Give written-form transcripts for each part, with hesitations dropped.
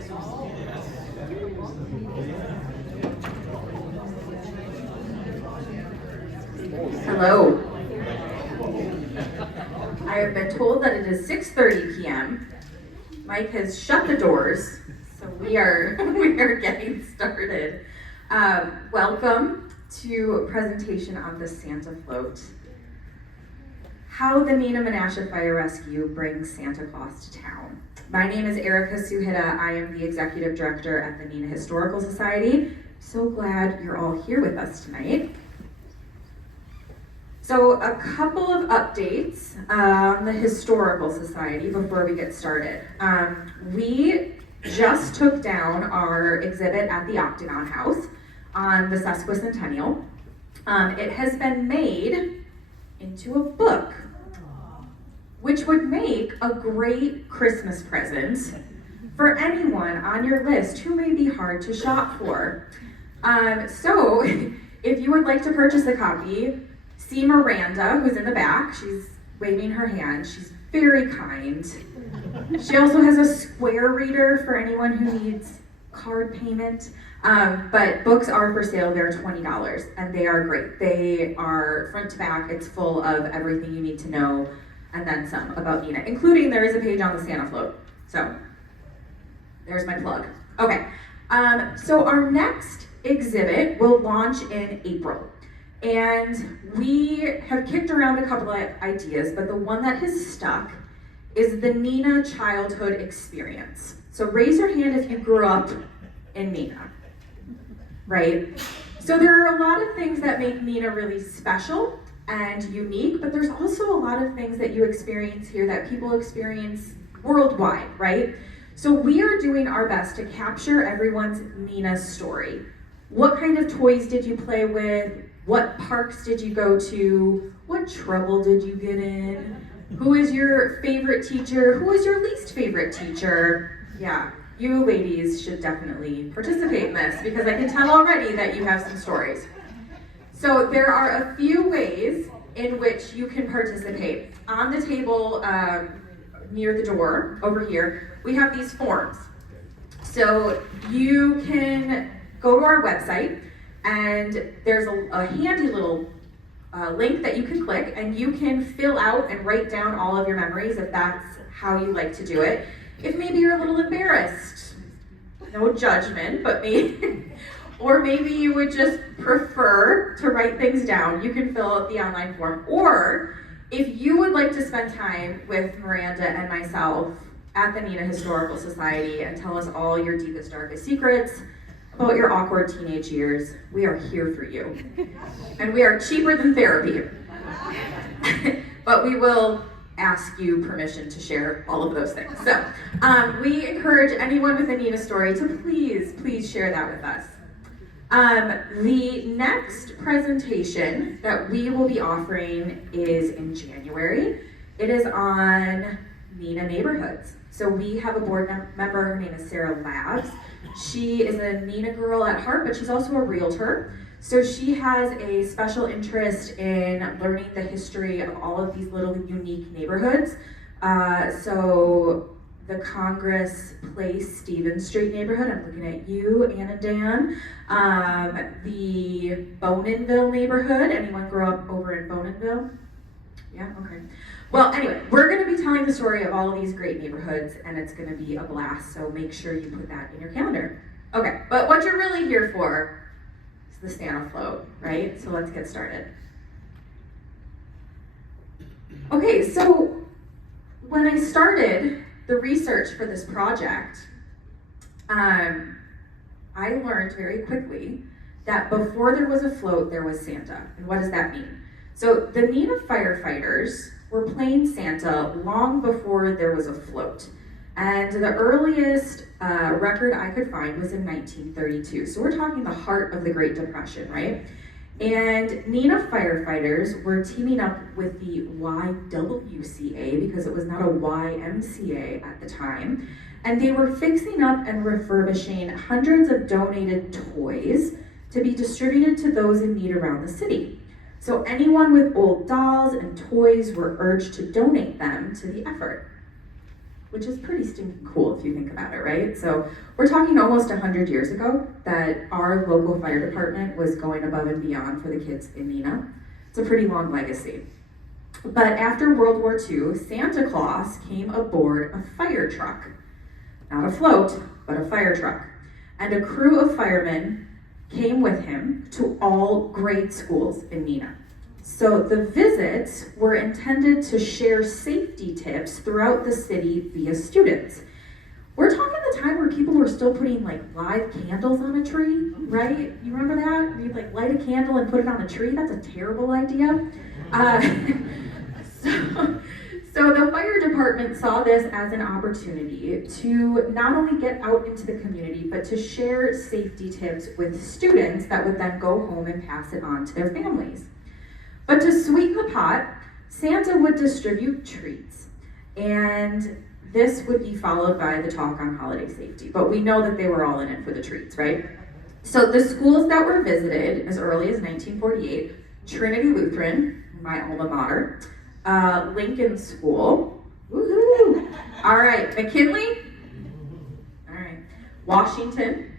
Hello. I have been told that it is 6:30 p.m. Mike has shut the doors, so we are getting started. Welcome to a presentation on the Santa Float. How the Neenah-Menasha Fire Rescue brings Santa Claus to town. My name is Suchyta. I am the executive director at the Neenah Historical Society. So glad you're all here with us tonight. So a couple of updates on the Historical Society before we get started. We just took down our exhibit at the Octagon House on the sesquicentennial. It has been made into a book, which would make a great Christmas present for anyone on your list who may be hard to shop for. So if you would like to purchase a copy, see Miranda, who's in the back. She's waving her hand. She's very kind. She also has a square reader for anyone who needs card payment. But books are for sale. They're $20, and they are great. They are front to back. It's full of everything you need to know, and then some about Neenah, including there is a page on the Santa Float. So there's my plug. Okay, so our next exhibit will launch in April. And we have kicked around a couple of ideas, but the one that has stuck is the Neenah childhood experience. So raise your hand if you grew up in Neenah, right? So there are a lot of things that make Neenah really special and unique, but there's also a lot of things that you experience here that people experience worldwide, right? So we are doing our best to capture everyone's Neenah story. What kind of toys did you play with? What parks did you go to? What trouble did you get in? Who is your favorite teacher? Who is your least favorite teacher? Yeah, you ladies should definitely participate in this because I can tell already that you have some stories. So there are a few ways in which you can participate. On the table near the door over here, we have these forms. So you can go to our website, and there's a handy little link that you can click, and you can fill out and write down all of your memories if that's how you like to do it. If maybe you're a little embarrassed, no judgment, but maybe, or maybe you would just prefer to write things down, you can fill out the online form. Or if you would like to spend time with Miranda and myself at the Neenah Historical Society and tell us all your deepest, darkest secrets about your awkward teenage years, we are here for you. And we are cheaper than therapy. But we will ask you permission to share all of those things. So we encourage anyone with a Neenah story to please share that with us. The next presentation that we will be offering is in January. It is on Neenah neighborhoods. So we have a board member, her name is Sarah Labs. She is a Neenah girl at heart, but she's also a realtor. So she has a special interest in learning the history of all of these little unique neighborhoods. So the Congress Place, Stevens Street neighborhood, I'm looking at you, Ann and Dan. The Boninville neighborhood, anyone grow up over in Boninville? Yeah, okay. Well, anyway, we're going to be telling the story of all of these great neighborhoods, and it's going to be a blast, so make sure you put that in your calendar. Okay, but what you're really here for is the Santa Float, right? So let's get started. Okay, so when I started the research for this project, I learned very quickly that before there was a float, there was Santa. And what does that mean? So the Neenah firefighters were playing Santa long before there was a float. And the earliest record I could find was in 1932. So we're talking the heart of the Great Depression, right? And Neenah firefighters were teaming up with the YWCA, because it was not a YMCA at the time. And they were fixing up and refurbishing hundreds of donated toys to be distributed to those in need around the city. So anyone with old dolls and toys were urged to donate them to the effort. which is pretty stinking cool if you think about it, right? So we're talking almost 100 years ago that our local fire department was going above and beyond for the kids in Neenah. It's a pretty long legacy. But after World War II, Santa Claus came aboard a fire truck. Not a float, but a fire truck. And a crew of firemen came with him to all grade schools in Neenah. So the visits were intended to share safety tips throughout the city via students. We're talking the time where people were still putting like live candles on a tree, right? You remember that? You'd like light a candle and put it on a tree? That's a terrible idea. So the fire department saw this as an opportunity to not only get out into the community, but to share safety tips with students that would then go home and pass it on to their families. But to sweeten the pot, Santa would distribute treats, and this would be followed by the talk on holiday safety. But we know that they were all in it for the treats, right? So the schools that were visited as early as 1948, Trinity Lutheran, my alma mater, Lincoln School, woohoo! All right, McKinley, all right, Washington,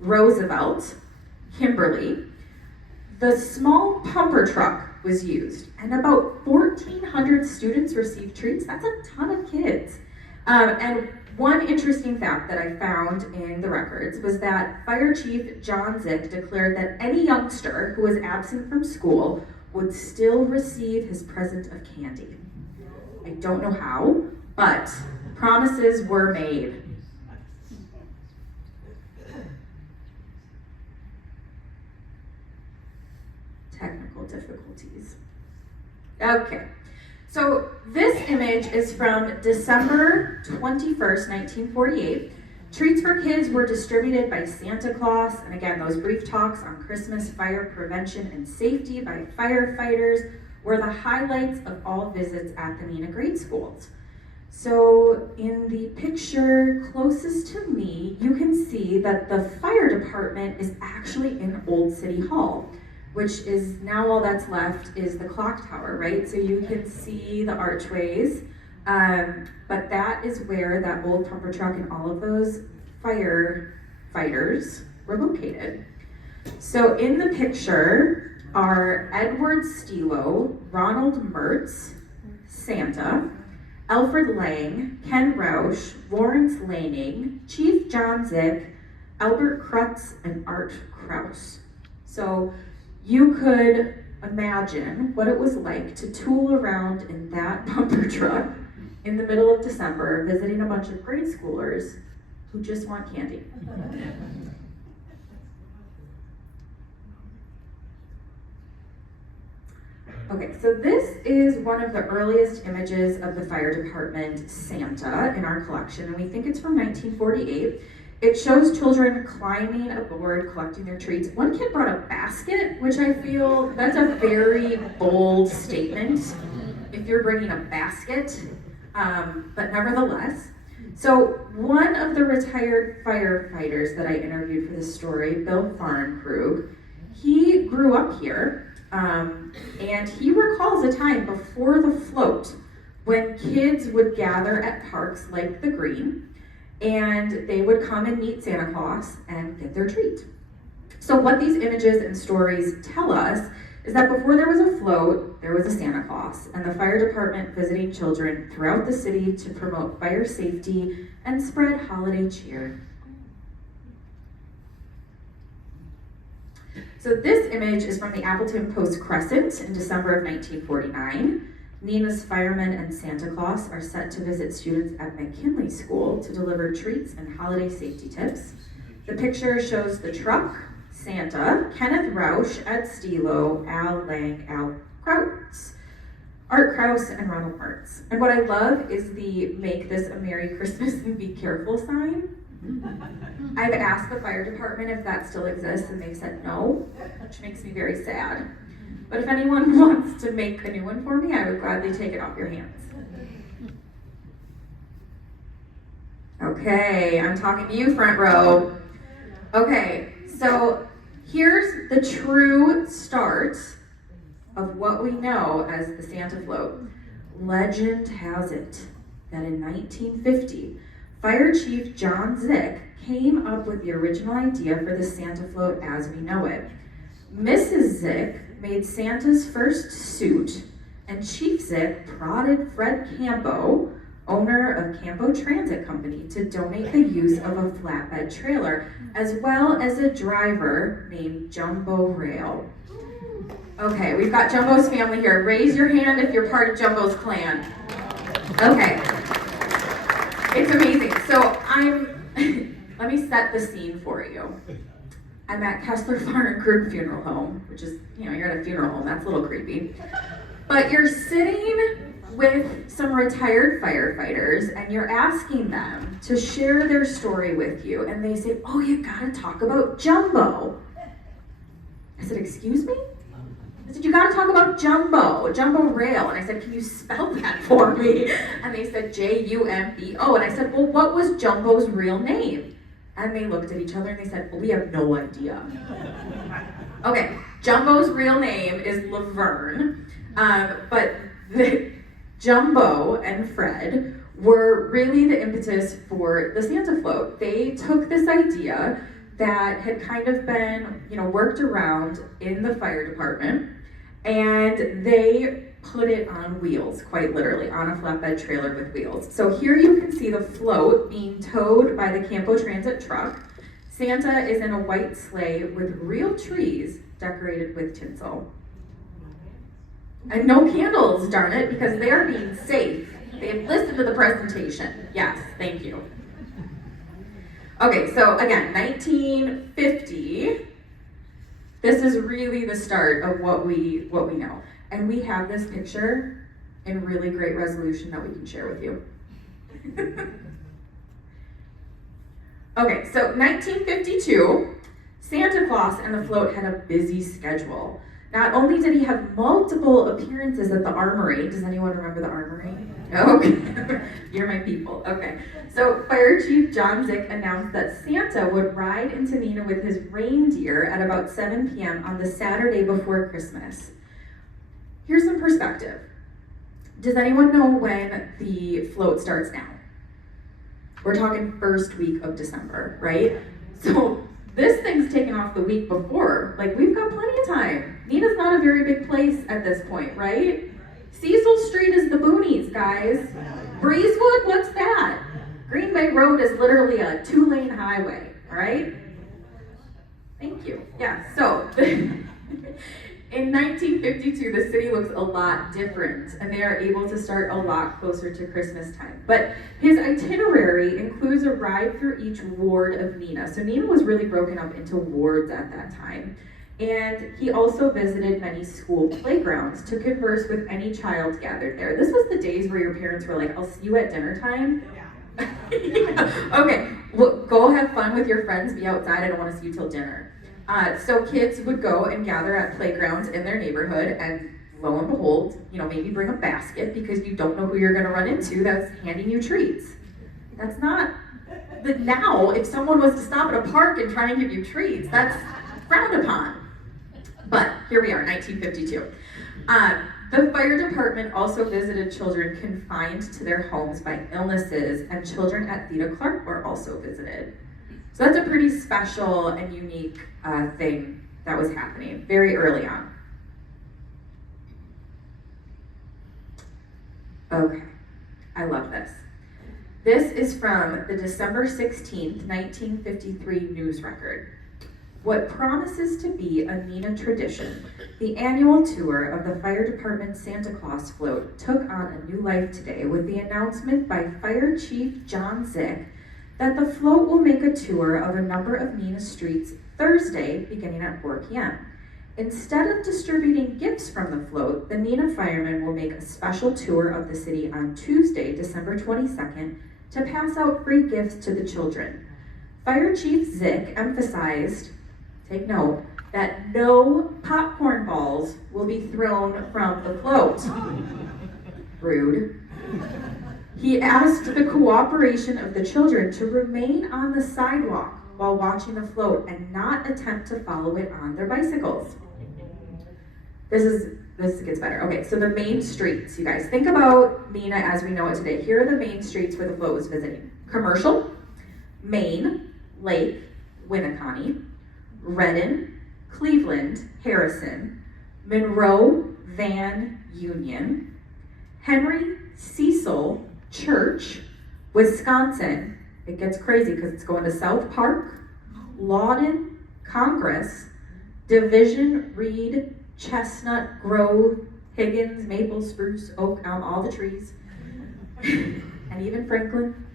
Roosevelt, Kimberly. The small pumper truck was used, and about 1,400 students received treats. That's a ton of kids. And one interesting fact that I found in the records was that Fire Chief John Zick declared that any youngster who was absent from school would still receive his present of candy. I don't know how, but promises were made. Technical difficulties. Okay, so this image is from December 21st, 1948. Treats for kids were distributed by Santa Claus, and again, those brief talks on Christmas fire prevention and safety by firefighters were the highlights of all visits at the Neenah grade schools. So in the picture closest to me, you can see that the fire department is actually in Old City Hall, which is now all that's left is the clock tower, right? So you can see the archways. But that is where that old pumper truck and all of those firefighters were located. So in the picture are Edward Stilo, Ronald Mertz, Santa, Alfred Lang, Ken Rausch, Lawrence Laning, Chief John Zick, Albert Krutz, and Art Kraus. So you could imagine what it was like to tool around in that pumper truck in the middle of December, visiting a bunch of grade schoolers who just want candy. Okay, so this is one of the earliest images of the fire department Santa in our collection, and we think it's from 1948. It shows children climbing aboard, collecting their treats. One kid brought a basket, which I feel that's a very bold statement if you're bringing a basket. But nevertheless, so one of the retired firefighters that I interviewed for this story, Bill Farnkrug, he grew up here, and he recalls a time before the float when kids would gather at parks like the Green, and they would come and meet Santa Claus and get their treat. So what these images and stories tell us is that before there was a float, there was a Santa Claus, and the fire department visiting children throughout the city to promote fire safety and spread holiday cheer. So this image is from the Appleton Post-Crescent in December of 1949. Neenah's firemen and Santa Claus are set to visit students at McKinley School to deliver treats and holiday safety tips. The picture shows the truck, Santa, Kenneth Rausch, Ed Stilo, Al Lang, Al Kraus, Art Kraus, and Ronald Mertz. And what I love is the "Make this a Merry Christmas and be careful" sign. I've asked the fire department if that still exists, and they said no, which makes me very sad. But if anyone wants to make a new one for me, I would gladly take it off your hands. Okay, I'm talking to you, front row. Okay, so here's the true start of what we know as the Santa float. Legend has it that in 1950, Fire Chief John Zick came up with the original idea for the Santa float as we know it. Mrs. Zick made Santa's first suit, and Chief Zick prodded Fred Campo, owner of Campo Transit Company, to donate the use of a flatbed trailer, as well as a driver named Jumbo Rail. Okay, we've got Jumbo's family here. Raise your hand if you're part of Jumbo's clan. Okay. It's amazing. So let me set the scene for you. I'm at Kessler Farm and Krug Funeral Home, which is, you're at a funeral home, that's a little creepy. But you're sitting with some retired firefighters and you're asking them to share their story with you, and they say, oh, you gotta talk about Jumbo. I said, excuse me? I said, you gotta talk about Jumbo Rail. And I said, can you spell that for me? And they said, Jumbo. And I said, well, what was Jumbo's real name? And they looked at each other and they said, well, we have no idea. Okay, Jumbo's real name is Laverne, but Jumbo and Fred were really the impetus for the Santa float. They took this idea that had kind of been, worked around in the fire department, and they put it on wheels, quite literally, on a flatbed trailer with wheels. So here you can see the float being towed by the Campo Transit truck. Santa is in a white sleigh with real trees decorated with tinsel. And no candles, darn it, because they are being safe. They've listened to the presentation. Yes, thank you. Okay, so again, 1950. This is really the start of what we know. And we have this picture in really great resolution that we can share with you. Okay, so 1952, Santa Claus and the float had a busy schedule. Not only did he have multiple appearances at the Armory. Does anyone remember the Armory? Okay, you're my people. Okay, so Fire Chief John Zick announced that Santa would ride into Neenah with his reindeer at about 7 p.m. on the Saturday before Christmas. Here's some perspective. Does anyone know when the float starts now? We're talking first week of December, right? So this thing's taken off the week before. Like, we've got plenty of time. Neenah's not a very big place at this point, right? Cecil Street is the boonies, guys. Breezewood, what's that? Green Bay Road is literally a 2-lane highway, all right? Thank you. Yeah, so in 1952, the city looks a lot different, and they are able to start a lot closer to Christmas time. But his itinerary includes a ride through each ward of Neenah. So Neenah was really broken up into wards at that time. And he also visited many school playgrounds to converse with any child gathered there. This was the days where your parents were like, I'll see you at dinner time. Yeah. Okay, well, go have fun with your friends, be outside, I don't want to see you till dinner. So kids would go and gather at playgrounds in their neighborhood, and lo and behold, maybe bring a basket because you don't know who you're going to run into that's handing you treats. That's not now. If someone was to stop at a park and try and give you treats, that's frowned upon. But here we are, 1952. The fire department also visited children confined to their homes by illnesses, and children at Theda Clark were also visited. So that's a pretty special and unique thing that was happening very early on. Okay, I love this. This is from the December 16th, 1953 news record. What promises to be a Neenah tradition, the annual tour of the fire department's Santa Claus float took on a new life today with the announcement by Fire Chief John Zick that the float will make a tour of a number of Neenah streets Thursday beginning at 4 p.m. Instead of distributing gifts from the float, the Neenah firemen will make a special tour of the city on Tuesday, December 22nd, to pass out free gifts to the children. Fire Chief Zick emphasized, take note, that no popcorn balls will be thrown from the float. Rude. He asked the cooperation of the children to remain on the sidewalk while watching the float and not attempt to follow it on their bicycles. This gets better. Okay, so the main streets, you guys. Think about Neenah as we know it today. Here are the main streets where the float was visiting. Commercial, Main, Lake, Winneconne, Redden, Cleveland, Harrison, Monroe, Van, Union, Henry, Cecil, Church, Wisconsin. It gets crazy because it's going to South Park, Lawton, Congress, Division, Reed, Chestnut, Grove, Higgins, Maple, Spruce, Oak, Elm, all the trees, and even Franklin.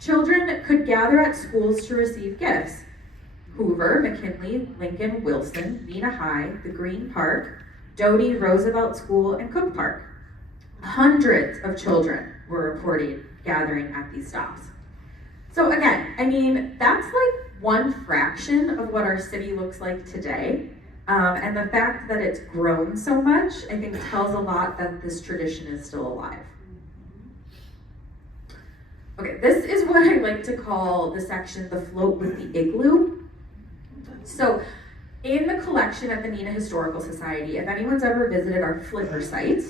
Children could gather at schools to receive gifts. Hoover, McKinley, Lincoln, Wilson, Neenah High, the Green Park, Doty, Roosevelt School, and Cook Park. Hundreds of children were reported gathering at these stops. So again, I mean, that's like one fraction of what our city looks like today. And the fact that it's grown so much, I think tells a lot that this tradition is still alive. Okay, this is what I like to call the section, the float with the igloo. So in the collection at the Neenah Historical Society, if anyone's ever visited our Flickr site,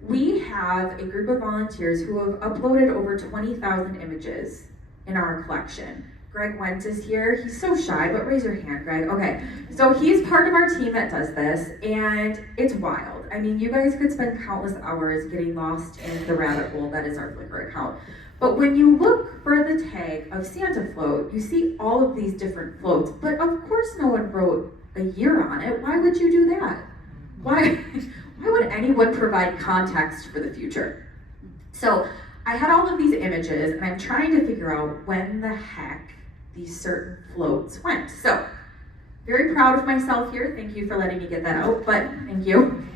we have a group of volunteers who have uploaded over 20,000 images in our collection. Greg Went is here. He's so shy, but raise your hand, Greg. Okay, so he's part of our team that does this, and it's wild. I mean, you guys could spend countless hours getting lost in the rabbit hole that is our Flickr account. But when you look for the tag of Santa float, you see all of these different floats, but of course no one wrote a year on it. Why would you do that? Why would anyone provide context for the future? So I had all of these images, and I'm trying to figure out when the heck these certain floats went. So, very proud of myself here. Thank you for letting me get that out, but thank you.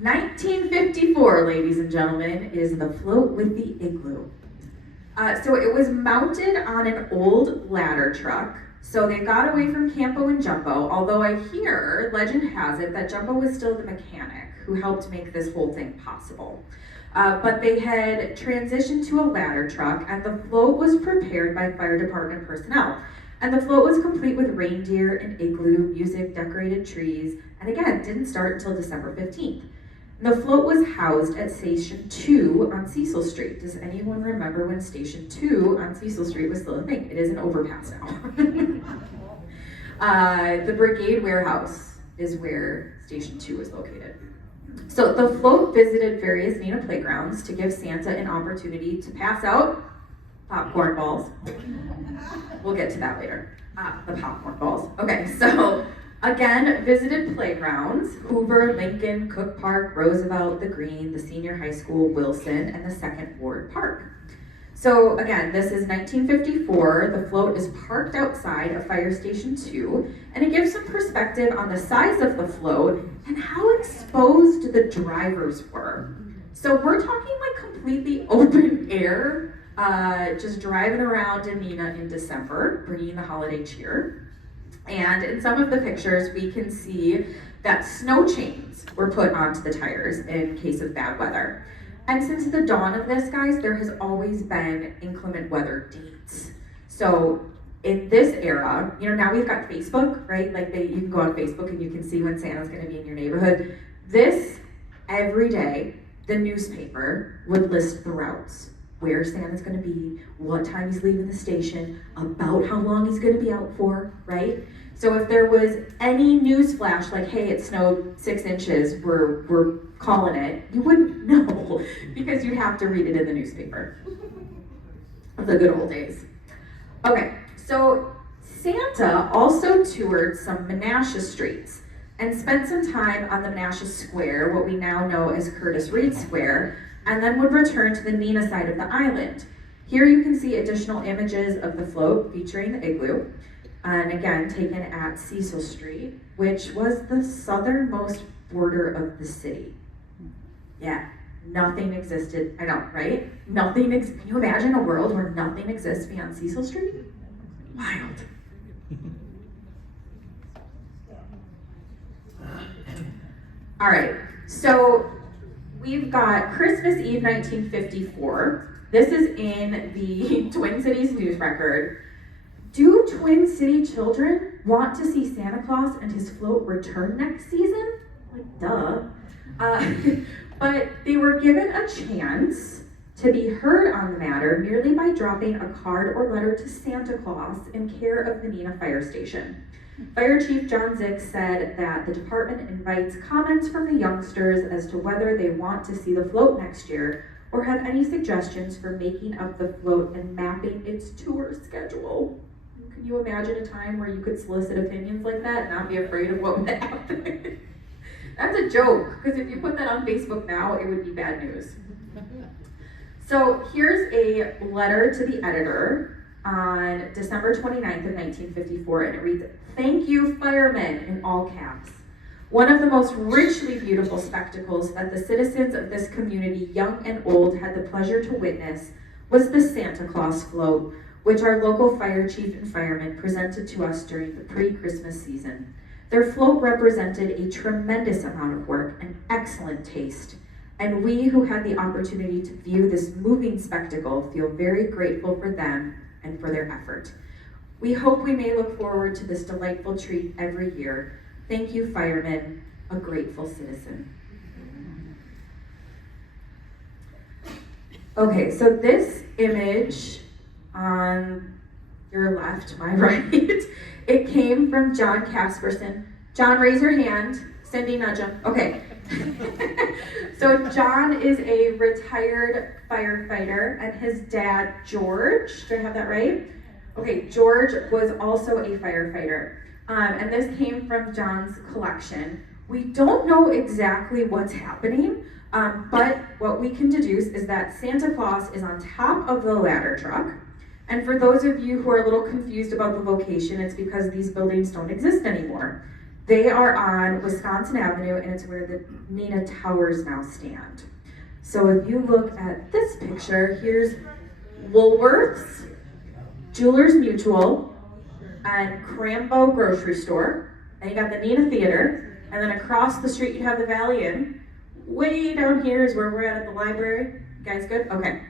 1954, ladies and gentlemen, is the float with the igloo. So it was mounted on an old ladder truck. So they got away from Campo and Jumbo, although I hear, legend has it, that Jumbo was still the mechanic who helped make this whole thing possible. But they had transitioned to a ladder truck, and the float was prepared by fire department personnel. And the float was complete with reindeer and igloo, music, decorated trees, and again, didn't start until December 15th. And the float was housed at Station 2 on Cecil Street. Does anyone remember when Station 2 on Cecil Street was still a thing? It is an overpass now. The Brigade Warehouse is where Station 2 is located. So the float visited various Neenah playgrounds to give Santa an opportunity to pass out popcorn balls. We'll get to that later. The popcorn balls. Okay, so again, visited playgrounds: Hoover, Lincoln, Cook Park, Roosevelt, the Green, the Senior High School, Wilson, and the Second Ward Park. So again, this is 1954. The float is parked outside of Fire Station 2, and it gives some perspective on the size of the float and how exposed the drivers were. So we're talking like completely open air, just driving around in Neenah in December, bringing the holiday cheer. And in some of the pictures, we can see that snow chains were put onto the tires in case of bad weather. And since the dawn of this, guys, there has always been inclement weather dates. So in this era, you know, now we've got Facebook, right? Like you can go on Facebook and you can see when Santa's gonna be in your neighborhood. Every day, the newspaper would list the routes, where Santa's gonna be, what time he's leaving the station, about how long he's gonna be out for, right? So if there was any news flash like, hey, it snowed 6 inches, we're calling it, you wouldn't know because you'd have to read it in the newspaper. The good old days. Okay, so Santa also toured some Menasha streets and spent some time on the Menasha Square, what we now know as Curtis Reed Square, and then would return to the Neenah side of the island. Here you can see additional images of the float featuring the igloo, and again, taken at Cecil Street, which was the southernmost border of the city. Yeah, nothing existed, I know, right? Can you imagine a world where nothing exists beyond Cecil Street? Wild. All right, so we've got Christmas Eve 1954. This is in the Twin Cities News Record. Do Twin City children want to see Santa Claus and his float return next season? like duh. Uh, but they were given a chance to be heard on the matter merely by dropping a card or letter to Santa Claus in care of the Neenah Fire Station. Fire Chief John Zick said that the department invites comments from the youngsters as to whether they want to see the float next year or have any suggestions for making up the float and mapping its tour schedule. Can you imagine a time where you could solicit opinions like that and not be afraid of what would happen? That's a joke, because if you put that on Facebook now, it would be bad news. So here's a letter to the editor on December 29th of 1954, and it reads, "Thank you, firemen," in all caps. One of the most richly beautiful spectacles that the citizens of this community, young and old, had the pleasure to witness was the Santa Claus float, which our local fire chief and firemen presented to us during the pre-Christmas season. Their float represented a tremendous amount of work and excellent taste, and we who had the opportunity to view this moving spectacle feel very grateful for them and for their effort. We hope we may look forward to this delightful treat every year. Thank you, firemen, a grateful citizen. Okay, so this image on your left, my right, it came from John Casperson. John, raise your hand. Cindy, nudge him. Okay. So John is a retired firefighter, and his dad, George, do I have that right? Okay, George was also a firefighter. And this came from John's collection. We don't know exactly what's happening, but what we can deduce is that Santa Claus is on top of the ladder truck. And for those of you who are a little confused about the location, it's because these buildings don't exist anymore. They are on Wisconsin Avenue, and it's where the Neenah Towers now stand. So if you look at this picture, here's Woolworths, Jewelers Mutual, and Crambo Grocery Store. And you got the Neenah Theater, and then across the street you have the Valley Inn. Way down here is where we're at the library. You guys good? Okay.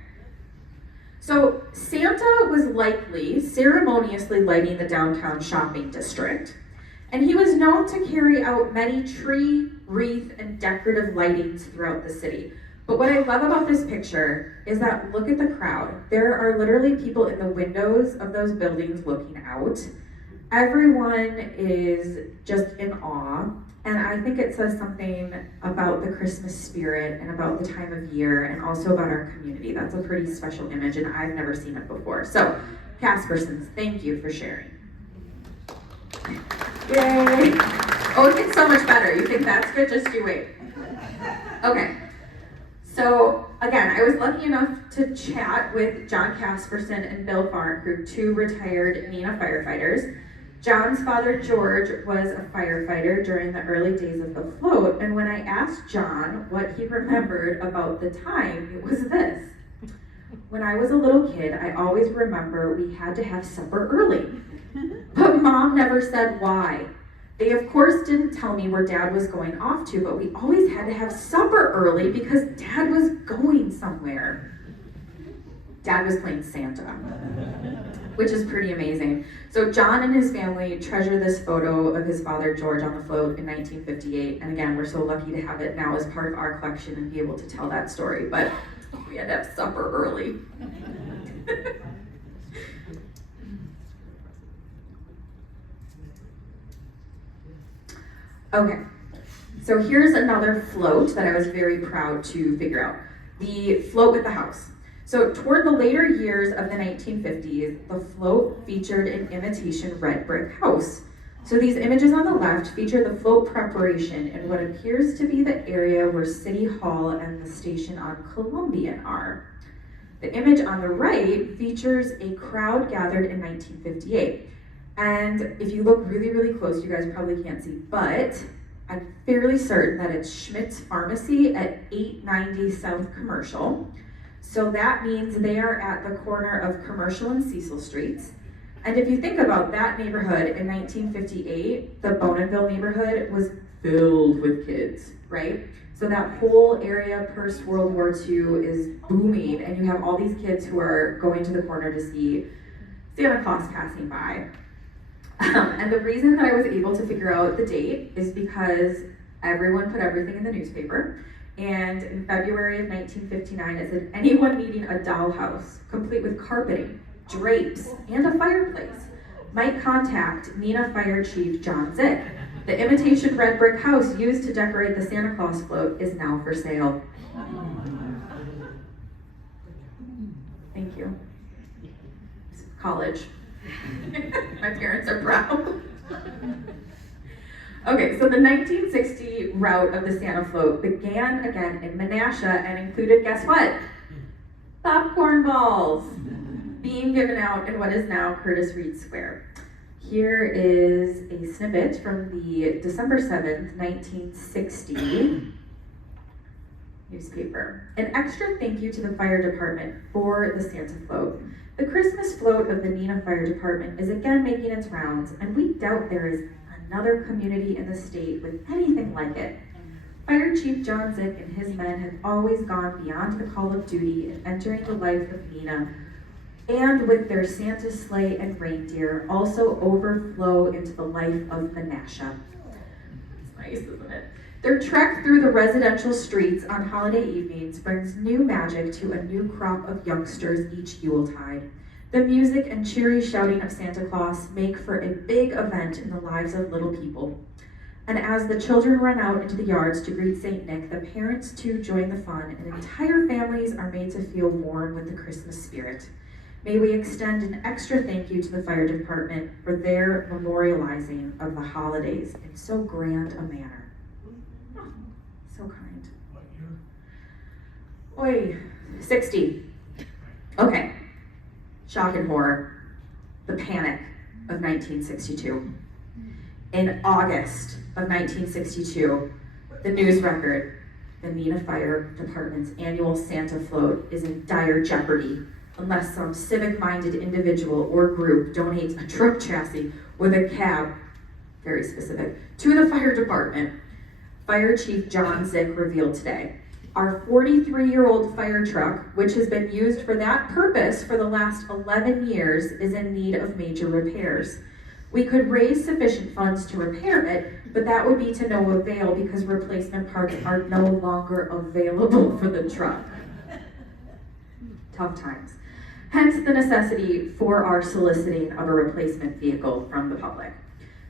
So Santa was likely ceremoniously lighting the downtown shopping district, and he was known to carry out many tree, wreath, and decorative lightings throughout the city. But what I love about this picture is that look at the crowd. There are literally people in the windows of those buildings looking out. Everyone is just in awe, and I think it says something about the Christmas spirit and about the time of year and also about our community. That's a pretty special image, and I've never seen it before. So, Caspersons, thank you for sharing. Yay! Oh, it gets so much better. You think that's good? Just you wait. Okay. So, again, I was lucky enough to chat with John Casperson and Bill Farnkrueg, two retired Neenah firefighters. John's father, George, was a firefighter during the early days of the float, and when I asked John what he remembered about the time, it was this. When I was a little kid, I always remember we had to have supper early, but Mom never said why. They, of course, didn't tell me where Dad was going off to, but we always had to have supper early because Dad was going somewhere. Dad was playing Santa, which is pretty amazing. So John and his family treasure this photo of his father, George, on the float in 1958. And again, we're so lucky to have it now as part of our collection and be able to tell that story. But we had to have supper early. Okay, so here's another float that I was very proud to figure out. The float with the house. So toward the later years of the 1950s, the float featured an imitation red brick house. So these images on the left feature the float preparation in what appears to be the area where City Hall and the station on Columbian are. The image on the right features a crowd gathered in 1958. And if you look really, really close, you guys probably can't see, but I'm fairly certain that it's Schmidt's Pharmacy at 890 South Commercial. So that means they are at the corner of Commercial and Cecil Streets. And if you think about that neighborhood in 1958, the Boninville neighborhood was filled with kids, right? So that whole area post-World War II is booming, and you have all these kids who are going to the corner to see Santa Claus passing by. And the reason that I was able to figure out the date is because Everyone put everything in the newspaper. And in February of 1959, it said, anyone needing a dollhouse, complete with carpeting, drapes, and a fireplace, might contact Neenah Fire Chief John Zick. The imitation red brick house used to decorate the Santa Claus float is now for sale. Thank you. College. My parents are proud. Okay, so the 1960 route of the Santa float began again in Menasha and included, guess what? Popcorn balls being given out in what is now Curtis Reed Square. Here is a snippet from the December 7th, 1960 newspaper. An extra thank you to the fire department for the Santa float. The Christmas float of the Neenah Fire Department is again making its rounds, and we doubt there is another community in the state with anything like it. Fire Chief John Zick and his men have always gone beyond the call of duty in entering the life of Neenah, and with their Santa sleigh and reindeer also overflow into the life of Menasha. It's nice, isn't it? Their trek through the residential streets on holiday evenings brings new magic to a new crop of youngsters each Yuletide. The music and cheery shouting of Santa Claus make for a big event in the lives of little people. And as the children run out into the yards to greet St. Nick, the parents too join the fun, and entire families are made to feel warm with the Christmas spirit. May we extend an extra thank you to the fire department for their memorializing of the holidays in so grand a manner. So kind. Oi, 60. Okay. Shock and horror. The panic of 1962. In August of 1962, the news record, the Neenah Fire Department's annual Santa float is in dire jeopardy unless some civic-minded individual or group donates a truck chassis with a cab, very specific, to the fire department. Fire Chief John Zick revealed today. Our 43-year-old fire truck, which has been used for that purpose for the last 11 years, is in need of major repairs. We could raise sufficient funds to repair it, but that would be to no avail because replacement parts are no longer available for the truck. Tough times. Hence the necessity for our soliciting of a replacement vehicle from the public.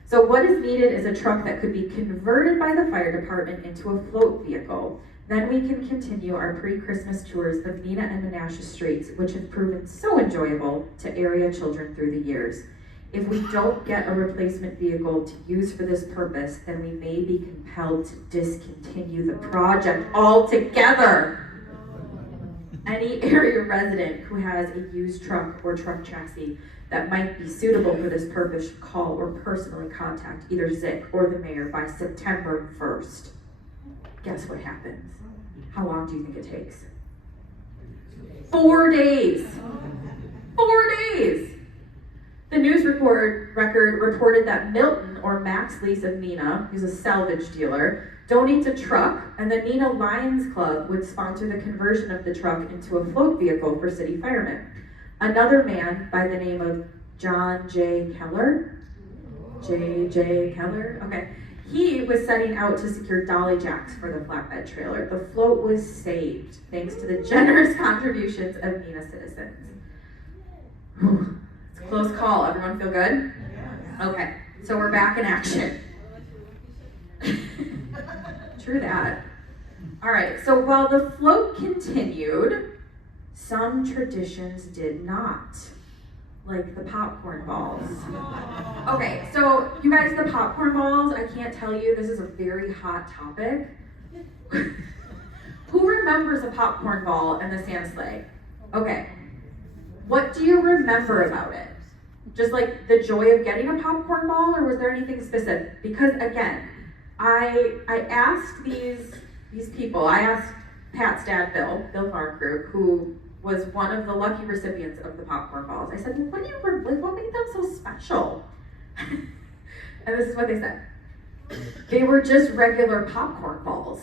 So what is needed is a truck that could be converted by the fire department into a float vehicle. Then we can continue our pre-Christmas tours of Neenah and Menasha streets, which have proven so enjoyable to area children through the years. If we don't get a replacement vehicle to use for this purpose, then we may be compelled to discontinue the project altogether. Any area resident who has a used truck or truck chassis that might be suitable for this purpose should call or personally contact either Zick or the mayor by September 1st. Guess what happens? How long do you think it takes? 4 days. 4 days. The news record reported that Milton, or Max Lease of Neenah, who's a salvage dealer, donates a truck, and the Neenah Lions Club would sponsor the conversion of the truck into a float vehicle for city firemen. Another man by the name of John J. Keller, okay, he was setting out to secure dolly jacks for the flatbed trailer. The float was saved thanks to the generous contributions of Neenah citizens. It's a close call. Everyone feel good? Okay, so we're back in action. True that. All right, so while the float continued, some traditions did not, like the popcorn balls. Okay, so you guys, the popcorn balls, I can't tell you, this is a very hot topic. Who remembers a popcorn ball and the Santa sleigh? Okay, what do you remember about it? Just like the joy of getting a popcorn ball, or was there anything specific? Because again, I asked these people, I asked Pat's dad, Bill Farnkrug, who was one of the lucky recipients of the popcorn balls. I said, well, what made them so special? And this is what they said. They were just regular popcorn balls.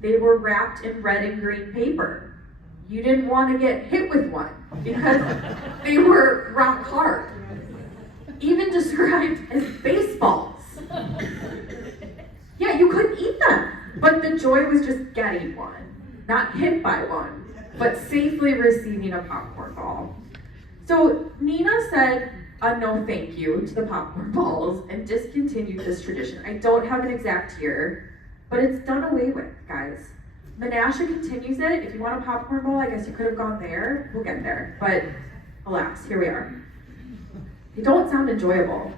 They were wrapped in red and green paper. You didn't want to get hit with one because they were rock hard. Even described as baseballs. Yeah, you couldn't eat them. joy was just getting one, not hit by one, but safely receiving a popcorn ball. So Neenah said a no thank you to the popcorn balls and discontinued this tradition. I don't have an exact year, but it's done away with, guys. Menasha continues it. If you want a popcorn ball, I guess you could have gone there. We'll get there, but alas, here we are. They don't sound enjoyable.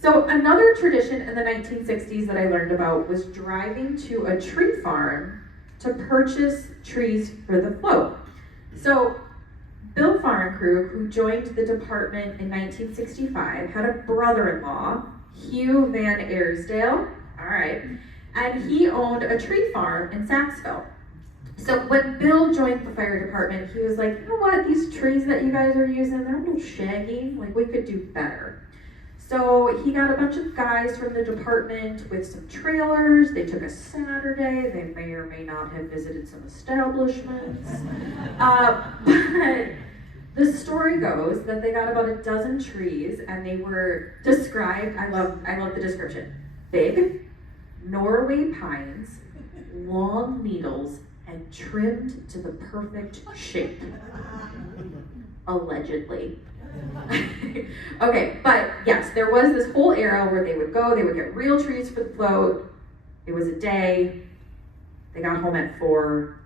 So another tradition in the 1960s that I learned about was driving to a tree farm to purchase trees for the float. So Bill Farncrew, who joined the department in 1965, had a brother-in-law, Hugh Van Ayersdale, all right, and he owned a tree farm in Saxville. So when Bill joined the fire department, he was like, you know what, these trees that you guys are using, they're a little shaggy, like we could do better. So he got a bunch of guys from the department with some trailers. They took a Saturday. They may or may not have visited some establishments. But the story goes that they got about a dozen trees and they were described, I love the description, big, Norway pines, long needles, and trimmed to the perfect shape. Allegedly. Okay, but yes, there was this whole era where they would get real trees for the float. It was a day. They got home at 4.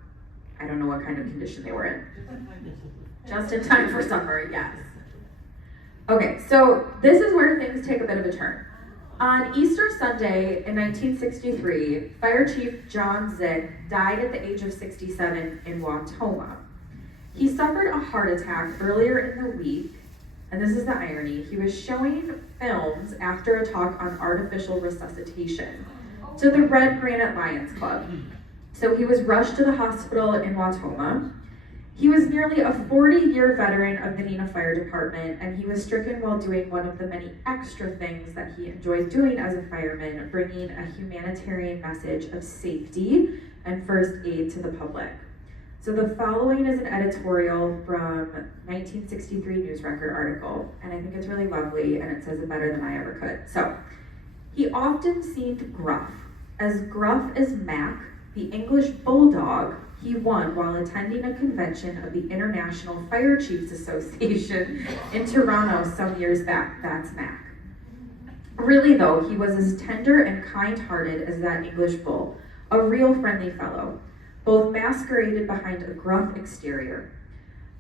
I don't know what kind of condition they were in. Just in time for supper, yes. Okay, so this is where things take a bit of a turn. On Easter Sunday in 1963, Fire Chief John Zick died at the age of 67 in Wautoma. He suffered a heart attack earlier in the week, and this is the irony. He was showing films after a talk on artificial resuscitation to the Red Granite Lions Club. So he was rushed to the hospital in Wautoma. He was nearly a 40-year veteran of the Neenah Fire Department, and he was stricken while doing one of the many extra things that he enjoyed doing as a fireman, bringing a humanitarian message of safety and first aid to the public. So the following is an editorial from 1963 News Record article, and I think it's really lovely, and it says it better than I ever could. So, he often seemed gruff as Mac, the English bulldog he won while attending a convention of the International Fire Chiefs Association in Toronto some years back. That's Mac. Really though, he was as tender and kind-hearted as that English bull, a real friendly fellow, both masqueraded behind a gruff exterior.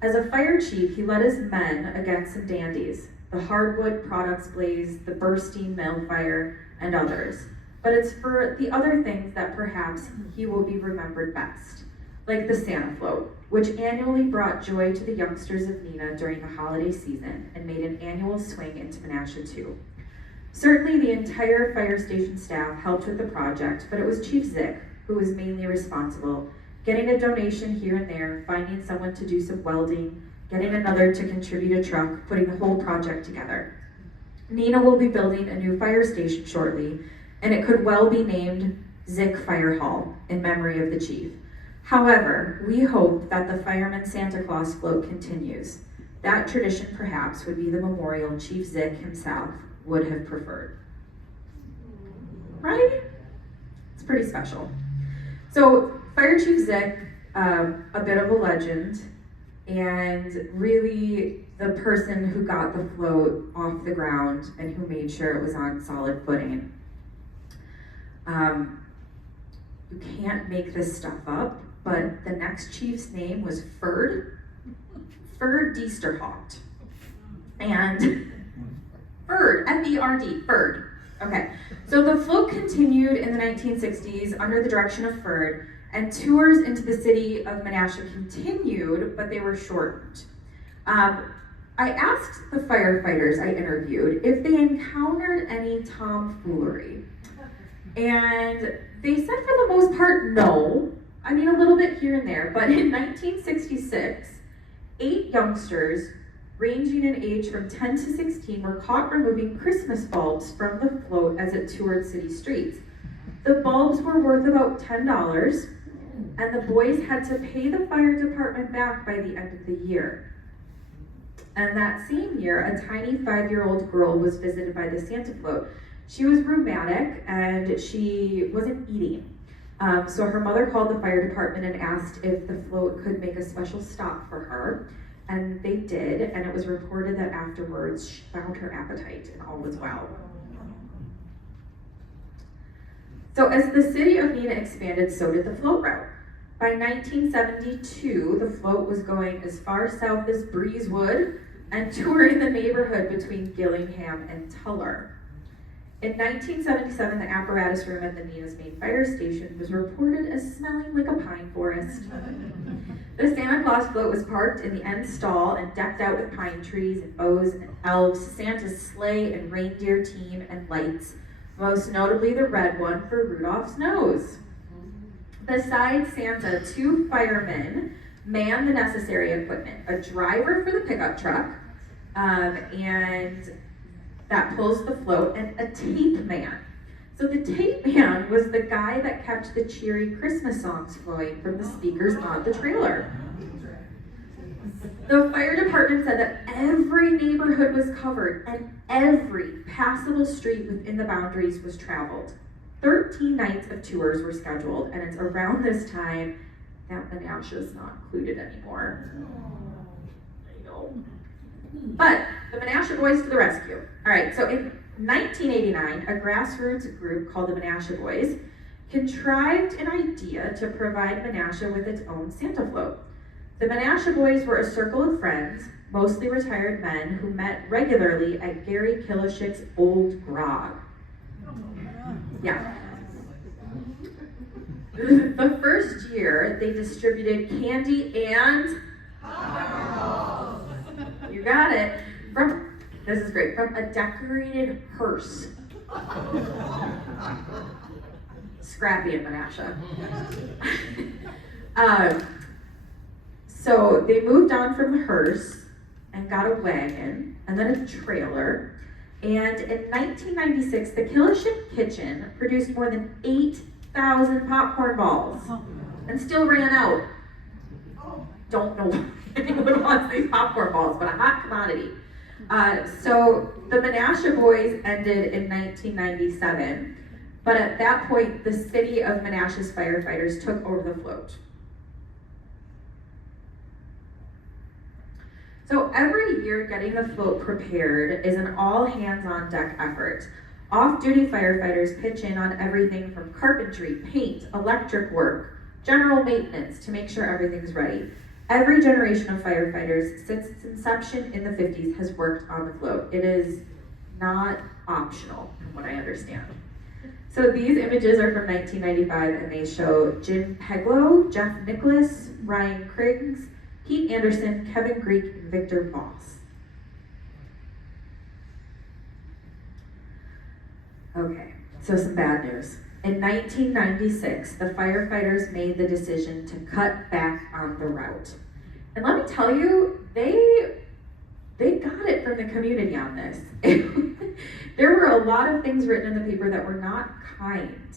As a fire chief, he led his men against some dandies, the hardwood products blaze, the bursting mill fire, and others. But it's for the other things that perhaps he will be remembered best, like the Santa float, which annually brought joy to the youngsters of Neenah during the holiday season and made an annual swing into Menasha too. Certainly the entire fire station staff helped with the project, but it was Chief Zick who was mainly responsible, getting a donation here and there, finding someone to do some welding, getting another to contribute a truck, putting the whole project together. Neenah will be building a new fire station shortly, and it could well be named Zick Fire Hall in memory of the chief. However, we hope that the Fireman Santa Claus float continues. That tradition perhaps would be the memorial Chief Zick himself would have preferred. Right? It's pretty special. So Fire Chief Zick, a bit of a legend, and really the person who got the float off the ground and who made sure it was on solid footing. You can't make this stuff up, but the next chief's name was Ferd Deesterhaupt. And Ferd, F-E-R-D, Ferd. Okay, so the float continued in the 1960s under the direction of Ferd, and tours into the city of Menasha continued, but they were shortened. I asked the firefighters I interviewed if they encountered any tomfoolery, and they said for the most part, no. I mean, a little bit here and there, but in 1966, 8 youngsters ranging in age from 10 to 16 were caught removing Christmas bulbs from the float as it toured city streets. The bulbs were worth about $10, and the boys had to pay the fire department back by the end of the year. And that same year, a tiny 5-year-old girl was visited by the Santa float. She was rheumatic and she wasn't eating. So her mother called the fire department and asked if the float could make a special stop for her, and they did, and it was reported that afterwards she found her appetite and all was well. So as the city of Neenah expanded, so did the float route. By 1972, the float was going as far south as Breezewood and touring the neighborhood between Gillingham and Tuller. In 1977, the apparatus room at the Neenah's main fire station was reported as smelling like a pine forest. The Santa Claus float was parked in the end stall and decked out with pine trees and bows and elves, Santa's sleigh and reindeer team and lights, most notably the red one for Rudolph's nose. Besides Santa, 2 firemen manned the necessary equipment, a driver for the pickup truck, and that pulls the float, and a tape man. So the tape man was the guy that kept the cheery Christmas songs flowing from the speakers on the trailer. The fire department said that every neighborhood was covered and every passable street within the boundaries was traveled. 13 nights of tours were scheduled, and it's around this time that Menasha is not included anymore. I know. But the Menasha Boys to the rescue. All right, so in 1989, a grassroots group called the Menasha Boys contrived an idea to provide Menasha with its own Santa float. The Menasha Boys were a circle of friends, mostly retired men, who met regularly at Gary Kilishik's Old Grog. Yeah. The first year, they distributed candy and you got it. This is great. From a decorated hearse. Scrappy and Menasha. So they moved on from the hearse and got a wagon and then a trailer. And in 1996, the Kilishik Kitchen produced more than 8,000 popcorn balls and still ran out. Don't know why anyone wants these popcorn balls, but a hot commodity. So the Menasha Boys ended in 1997, but at that point, the city of Menasha's firefighters took over the float. So every year, getting the float prepared is an all-hands-on-deck effort. Off-duty firefighters pitch in on everything from carpentry, paint, electric work, general maintenance to make sure everything's ready. Every generation of firefighters since its inception in the 50s has worked on the float. It is not optional, from what I understand. So these images are from 1995, and they show Jim Peglow, Jeff Nicholas, Ryan Kriggs, Pete Anderson, Kevin Greek, and Victor Voss. Okay, so some bad news. In 1996, the firefighters made the decision to cut back on the route. And let me tell you, they got it from the community on this. There were a lot of things written in the paper that were not kind.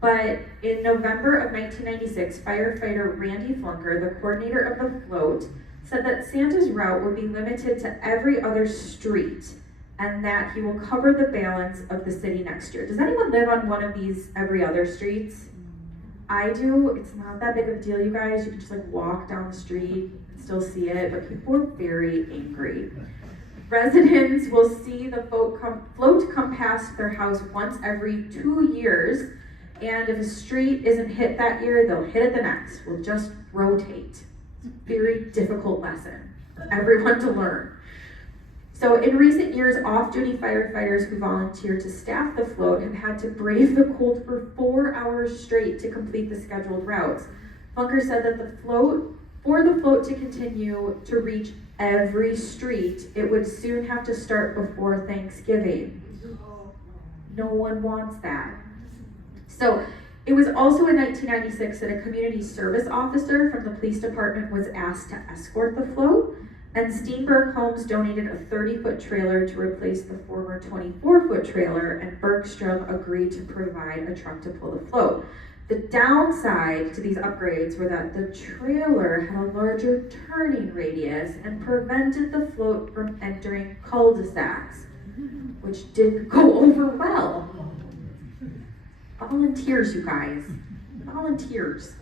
But in November of 1996, firefighter Randy Flunker, the coordinator of the float, said that Santa's route would be limited to every other street and that he will cover the balance of the city next year. Does anyone live on one of these every other streets? I do. It's not that big of a deal, you guys. You can just walk down the street and still see it, but people are very angry. Residents will see the float come past their house once every 2 years, and if a street isn't hit that year, they'll hit it the next. We'll just rotate. It's a very difficult lesson for everyone to learn. So in recent years, off-duty firefighters who volunteer to staff the float have had to brave the cold for 4 hours straight to complete the scheduled routes. Funker said that for the float to continue to reach every street, it would soon have to start before Thanksgiving. No one wants that. So it was also in 1996 that a community service officer from the police department was asked to escort the float, and Steenberg Homes donated a 30-foot trailer to replace the former 24-foot trailer, and Bergstrom agreed to provide a truck to pull the float. The downside to these upgrades were that the trailer had a larger turning radius and prevented the float from entering cul-de-sacs, which didn't go over well. Volunteers, you guys. Volunteers.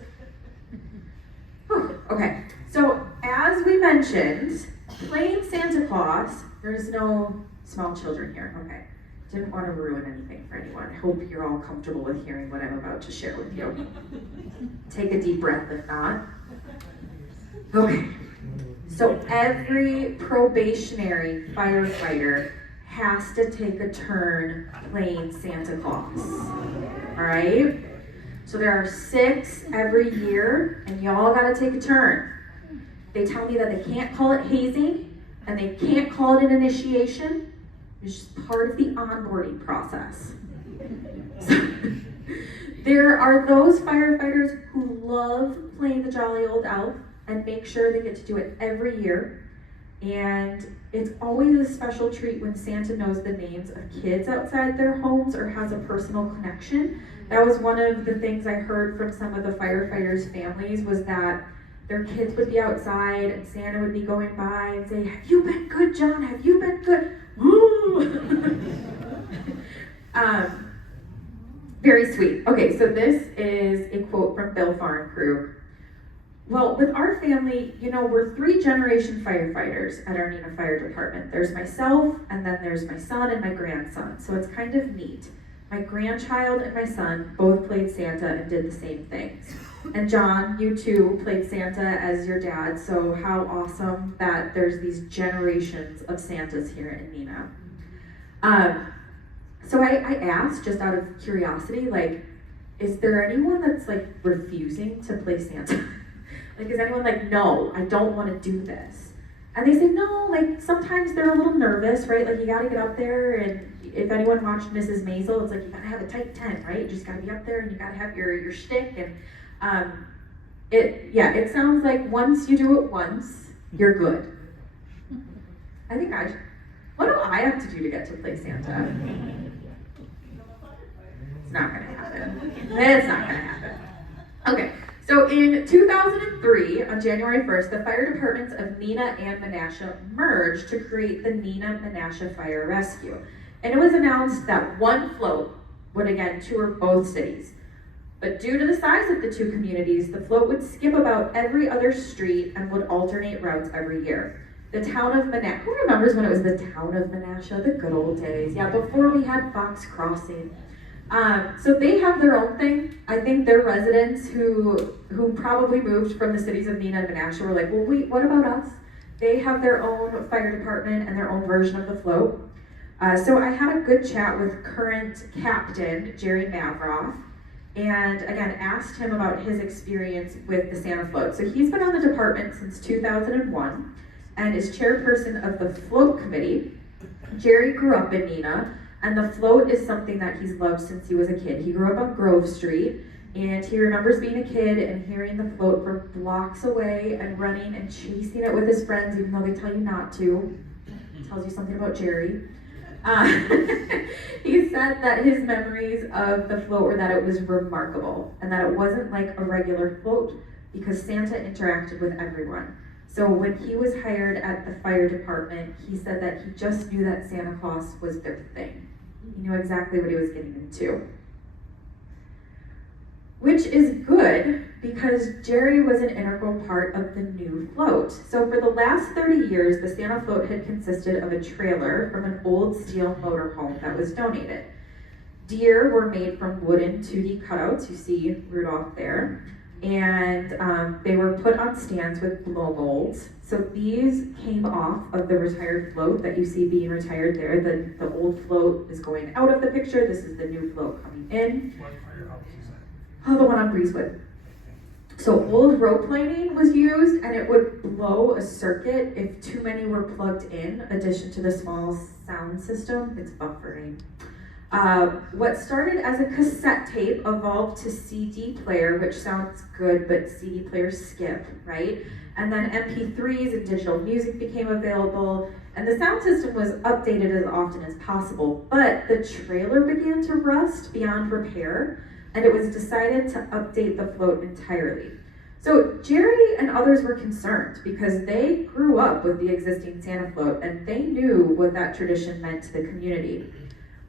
Whew, okay, so as we mentioned, playing Santa Claus, there's no small children here, okay. Didn't want to ruin anything for anyone. Hope you're all comfortable with hearing what I'm about to share with you. Take a deep breath if not. Okay, so every probationary firefighter has to take a turn playing Santa Claus, all right? So there are 6 every year, and y'all gotta take a turn. They tell me that they can't call it hazing, and they can't call it an initiation. It's just part of the onboarding process. So, there are those firefighters who love playing the jolly old elf and make sure they get to do it every year. And it's always a special treat when Santa knows the names of kids outside their homes or has a personal connection. That was one of the things I heard from some of the firefighters' families, was that their kids would be outside and Santa would be going by and say, "Have you been good, John? Have you been good?" Woo! Very sweet. Okay, so this is a quote from Bill Farnkrug. Well, with our family, we're 3-generation firefighters at our Neenah Fire Department. There's myself, and then there's my son and my grandson, so it's kind of neat. My grandchild and my son both played Santa and did the same things. And John, you too played Santa as your dad, so how awesome that there's these generations of Santas here in Neenah. So I asked, just out of curiosity, is there anyone that's refusing to play Santa? Is anyone no, I don't want to do this? And they say, no, sometimes they're a little nervous, right? You gotta get up there, and if anyone watched Mrs. Maisel, it's you gotta have a tight tent, right? You just gotta be up there, and you gotta have your shtick, and it sounds like once you do it once, you're good. I think what do I have to do to get to play Santa? It's not gonna happen. It's not gonna happen. Okay. So in 2003, on January 1st, the fire departments of Neenah and Menasha merged to create the Neenah-Menasha Fire Rescue. And it was announced that one float would again tour both cities. But due to the size of the 2 communities, the float would skip about every other street and would alternate routes every year. The town of Menasha, who remembers when it was the town of Menasha, the good old days? Yeah, before we had Fox Crossing. So they have their own thing. I think their residents who probably moved from the cities of Neenah and Menasha were well, wait, what about us? They have their own fire department and their own version of the float. So I had a good chat with current captain, Jerry Mavroff, and again, asked him about his experience with the Santa float. So he's been on the department since 2001 and is chairperson of the float committee. Jerry grew up in Neenah, and the float is something that he's loved since he was a kid. He grew up on Grove Street, and he remembers being a kid and hearing the float from blocks away and running and chasing it with his friends, even though they tell you not to. It tells you something about Jerry. He said that his memories of the float were that it was remarkable and that it wasn't like a regular float because Santa interacted with everyone. So when he was hired at the fire department, he said that he just knew that Santa Claus was their thing. He knew exactly what he was getting into. Which is good because Jerry was an integral part of the new float. So for the last 30 years, the Santa float had consisted of a trailer from an old steel motorhome that was donated. Deer were made from wooden 2D cutouts, you see Rudolph there, and they were put on stands with blow molds. So these came off of the retired float that you see being retired there. The old float is going out of the picture. This is the new float coming in. What firehouse is that? Oh, the one on Breezewood. So old rope lighting was used, and it would blow a circuit if too many were plugged in addition to the small sound system. It's buffering. What started as a cassette tape evolved to CD player, which sounds good, but CD players skip, right? And then MP3s and digital music became available, and the sound system was updated as often as possible, but the trailer began to rust beyond repair, and it was decided to update the float entirely. So Jerry and others were concerned because they grew up with the existing Santa float, and they knew what that tradition meant to the community.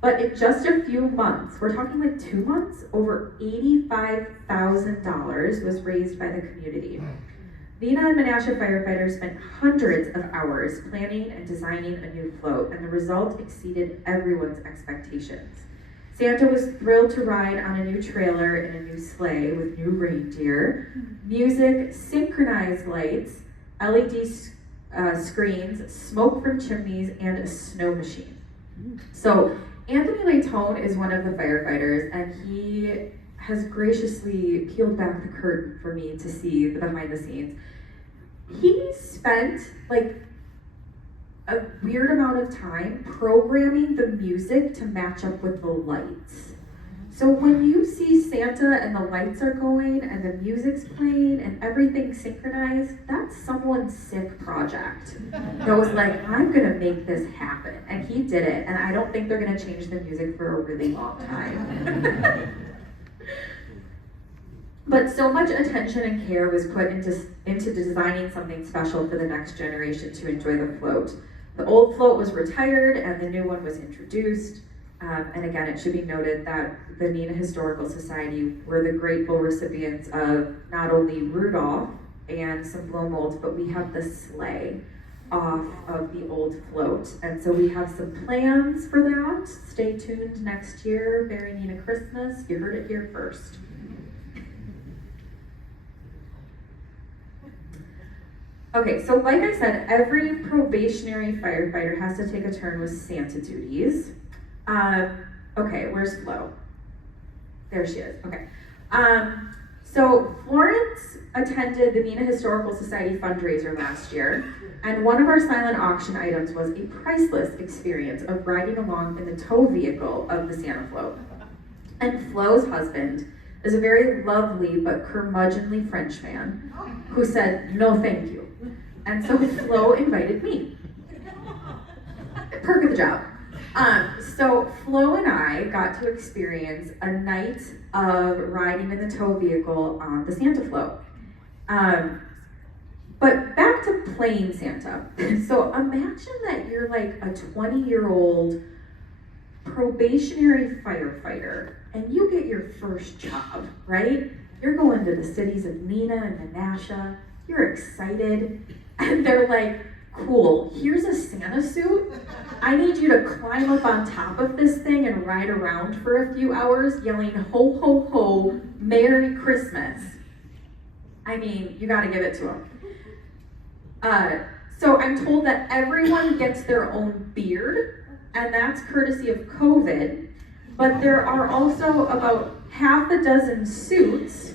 But in just a few months, we're talking like 2 months, over $85,000 was raised by the community. Neenah-Menasha firefighters spent hundreds of hours planning and designing a new float, and the result exceeded everyone's expectations. Santa was thrilled to ride on a new trailer in a new sleigh with new reindeer, music, synchronized lights, LED screens, smoke from chimneys, and a snow machine. So Anthony Laytone is one of the firefighters, and he has graciously peeled back the curtain for me to see the behind the scenes. He spent like a weird amount of time programming the music to match up with the lights. So when you see Santa and the lights are going and the music's playing and everything's synchronized, that's someone's sick project that was like, I'm gonna make this happen. And he did it, and I don't think they're gonna change the music for a really long time. But so much attention and care was put into designing something special for the next generation to enjoy the float. The old float was retired and the new one was introduced. And again, it should be noted that the Neenah Historical Society were the grateful recipients of not only Rudolph and some blow molds, but we have the sleigh off of the old float. And so we have some plans for that. Stay tuned next year, Merry Neenah Christmas. You heard it here first. Okay, so like I said, every probationary firefighter has to take a turn with Santa duties. Okay, where's Flo? There she is, okay. So Florence attended the Neenah Historical Society fundraiser last year, and one of our silent auction items was a priceless experience of riding along in the tow vehicle of the Santa float. And Flo's husband is a very lovely but curmudgeonly French man who said, no thank you. And so Flo invited me. Perk of the job. So Flo and I got to experience a night of riding in the tow vehicle on the Santa float. But back to plain Santa. So imagine that you're like a 20-year-old probationary firefighter and you get your first job, right? You're going to the cities of Neenah and Menasha, you're excited, and they're like, cool, here's a Santa suit. I need you to climb up on top of this thing and ride around for a few hours yelling, ho, ho, ho, Merry Christmas. I mean, you gotta give it to them. So I'm told that everyone gets their own beard, and that's courtesy of COVID, but there are also about half a dozen suits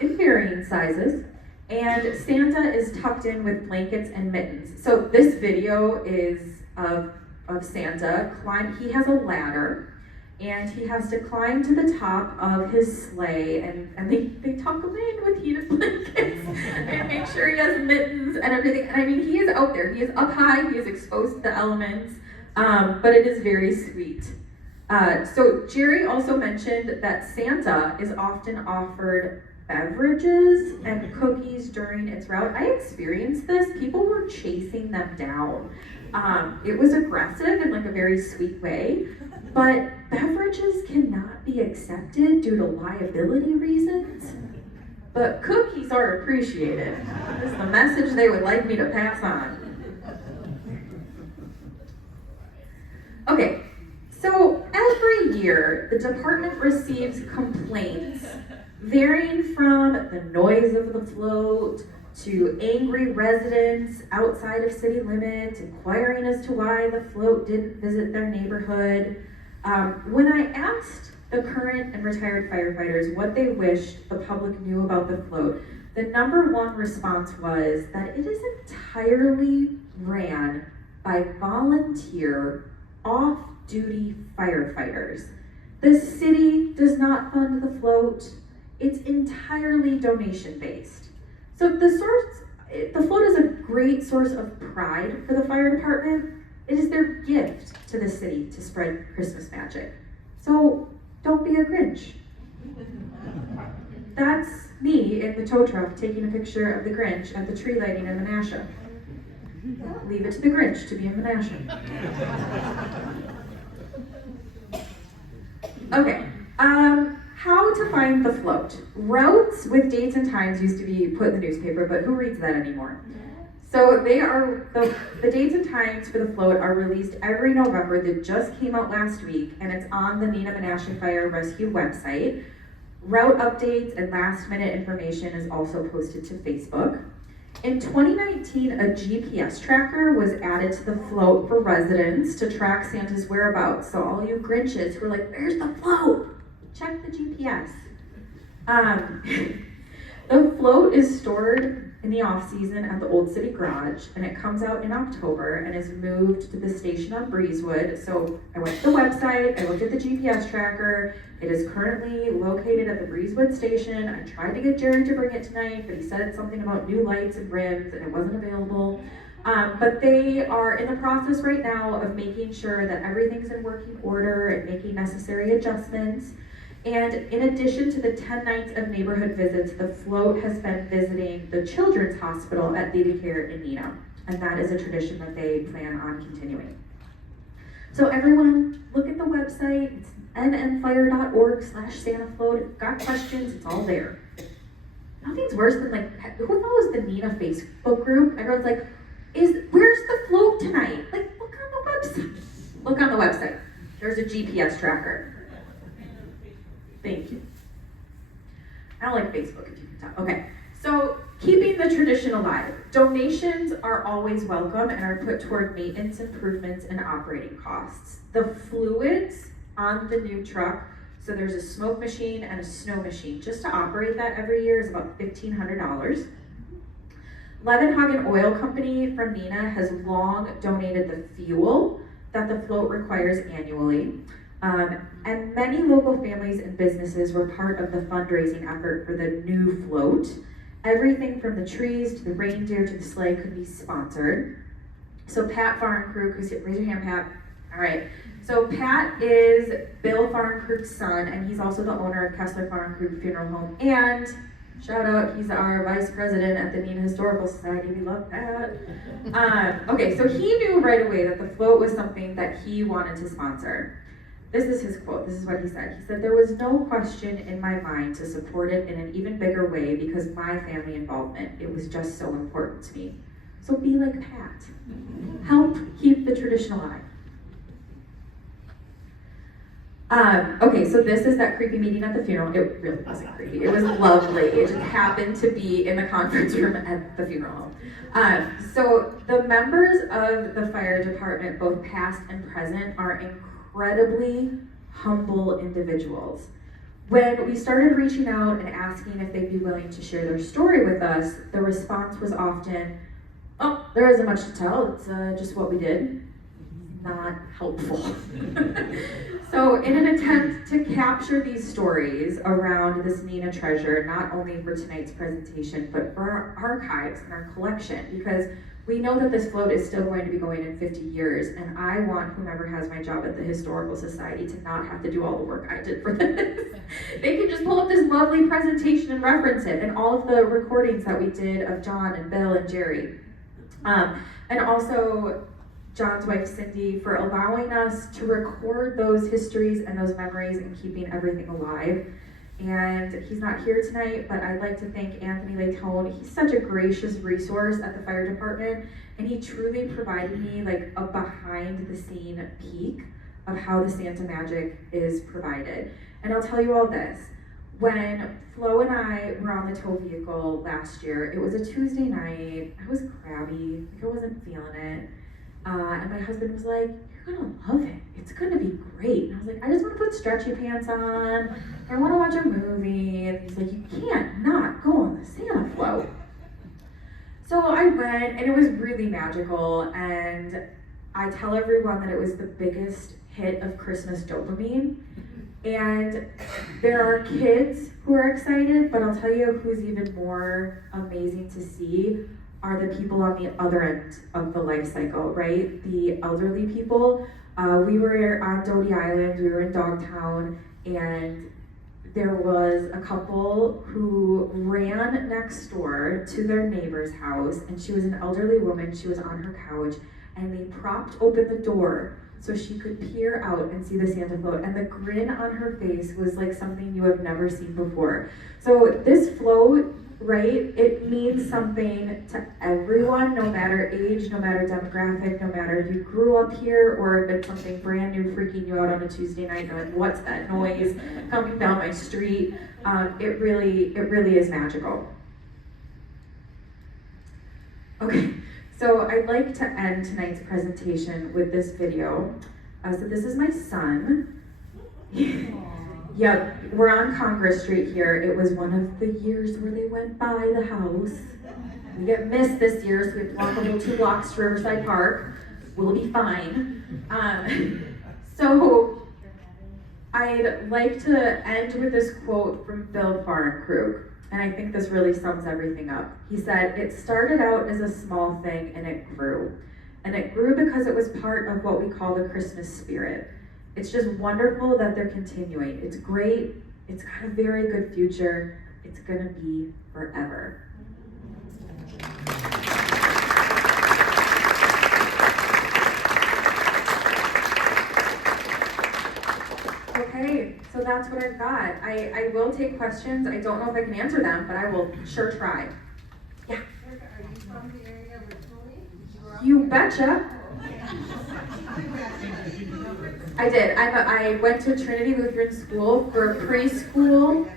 in varying sizes, and Santa is tucked in with blankets and mittens. So this video is of Santa. He has a ladder, and he has to climb to the top of his sleigh, and they tuck him in with heated blankets and make sure he has mittens and everything. And I mean, he is out there. He is up high. He is exposed to the elements, but it is very sweet. So Jerry also mentioned that Santa is often offered beverages and cookies during its route. I experienced this. People were chasing them down. It was aggressive in like a very sweet way, but beverages cannot be accepted due to liability reasons. But cookies are appreciated. This is the message they would like me to pass on. Okay, so every year the department receives complaints varying from the noise of the float to angry residents outside of city limits inquiring as to why the float didn't visit their neighborhood. When I asked the current and retired firefighters what they wished the public knew about the float, the number one response was that it is entirely ran by volunteer, off-duty firefighters. The city does not fund the float. It's entirely donation-based. So the float is a great source of pride for the fire department. It is their gift to the city to spread Christmas magic. So don't be a Grinch. That's me in the tow truck taking a picture of the Grinch at the tree lighting in Menasha. Leave it to the Grinch to be in Menasha. Okay. How to find the float. Routes with dates and times used to be put in the newspaper, but who reads that anymore? So they are the dates and times for the float are released every November. That just came out last week, and it's on the Neenah-Menasha Fire Rescue website. Route updates and last-minute information is also posted to Facebook. In 2019, a GPS tracker was added to the float for residents to track Santa's whereabouts. So all you Grinches who are like, "Where's the float?" Check the GPS. The float is stored in the off-season at the Old City Garage, and it comes out in October and is moved to the station on Breezewood. So I went to the website, I looked at the GPS tracker. It is currently located at the Breezewood station. I tried to get Jerry to bring it tonight, but he said something about new lights and rims, and it wasn't available. But they are in the process right now of making sure that everything's in working order and making necessary adjustments. And in addition to the 10 nights of neighborhood visits, the float has been visiting the Children's Hospital at Baby Care in Neenah. And that is a tradition that they plan on continuing. So everyone, look at the website. It's nnfire.org/Santa Float. Got questions, it's all there. Nothing's worse than who follows the Neenah Facebook group? Everyone's like, where's the float tonight? Like, look on the website. Look on the website. There's a GPS tracker. Thank you. I don't like Facebook, if you can tell. Okay, so keeping the tradition alive. Donations are always welcome and are put toward maintenance improvements and operating costs. The fluids on the new truck, so there's a smoke machine and a snow machine. Just to operate that every year is about $1,500. Levenhagen Oil Company from Neenah has long donated the fuel that the float requires annually. And many local families and businesses were part of the fundraising effort for the new float. Everything from the trees to the reindeer to the sleigh could be sponsored. So Pat Farnkrug, raise your hand, Pat. All right. So Pat is Bill Farnkrug's son, and he's also the owner of Kessler Farnkrug Funeral Home. And shout out, he's our vice president at the Neenah Historical Society. We love Pat. Okay, so he knew right away that the float was something that he wanted to sponsor. This is his quote. This is what he said. He said, "There was no question in my mind to support it in an even bigger way because my family involvement. It was just so important to me." So be like Pat. Help keep the tradition alive. Okay, so this is that creepy meeting at the funeral. It really wasn't creepy. It was lovely. It just happened to be in the conference room at the funeral home. So the members of the fire department, both past and present, are incredibly humble individuals. When we started reaching out and asking if they'd be willing to share their story with us, the response was often, "Oh, there isn't much to tell, it's just what we did." Not helpful. So in an attempt to capture these stories around this Neenah treasure, not only for tonight's presentation, but for our archives and our collection, because we know that this float is still going to be going in 50 years, and I want whomever has my job at the Historical Society to not have to do all the work I did for this. They can just pull up this lovely presentation and reference it, and all of the recordings that we did of John and Bill and Jerry. And also John's wife Cindy for allowing us to record those histories and those memories and keeping everything alive. And he's not here tonight, but I'd like to thank Anthony Laytone. He's such a gracious resource at the fire department, and he truly provided me like a behind the scene peek of how the Santa magic is provided. And I'll tell you all this, when Flo and I were on the tow vehicle last year, it was a Tuesday night, I was crabby, like I wasn't feeling it. And my husband was like, "You're gonna love it. It's gonna be great." And I was like, "I just want to put stretchy pants on. I want to watch a movie." And he's like, "You can't not go on the Santa float." So I went, and it was really magical. And I tell everyone that it was the biggest hit of Christmas dopamine. And there are kids who are excited, but I'll tell you who's even more amazing to see are the people on the other end of the life cycle, right? The elderly people. We were on Doty Island, we were in Dogtown, and there was a couple who ran next door to their neighbor's house, and she was an elderly woman, she was on her couch, and they propped open the door so she could peer out and see the Santa float, and the grin on her face was like something you have never seen before. So this float, right, it means something to everyone, no matter age, no matter demographic, no matter if you grew up here or if it's something brand new freaking you out on a Tuesday night, you're like, what's that noise coming down my street? It really is magical. Okay, so I'd like to end tonight's presentation with this video. So this is my son. Yep, we're on Congress Street here. It was one of the years where they went by the house. We get missed this year, so we have to walk a little 2 blocks to Riverside Park. We'll be fine. So I'd like to end with this quote from Bill Farnkrug, and I think this really sums everything up. He said, "It started out as a small thing and it grew. And it grew because it was part of what we call the Christmas spirit. It's just wonderful that they're continuing. It's great. It's got a very good future. It's gonna be forever." Okay, so that's what I've got. I will take questions. I don't know if I can answer them, but I will sure try. Yeah. Are you from the area originally? You betcha. I did. I went to Trinity Lutheran School for preschool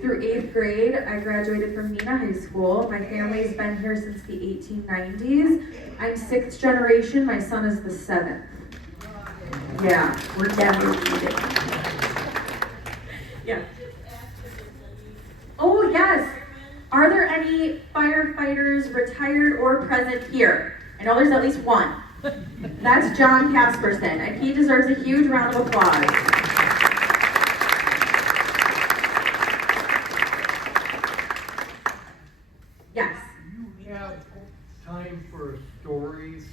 through 8th grade. I graduated from Neenah High School. My family's been here since the 1890s. I'm 6th generation. My son is the 7th. Yeah, we're never leaving. Yeah. Oh, yes. Are there any firefighters, retired or present here? I know there's at least one. That's John Casperson, and he deserves a huge round of applause. Yes. Do you have time for stories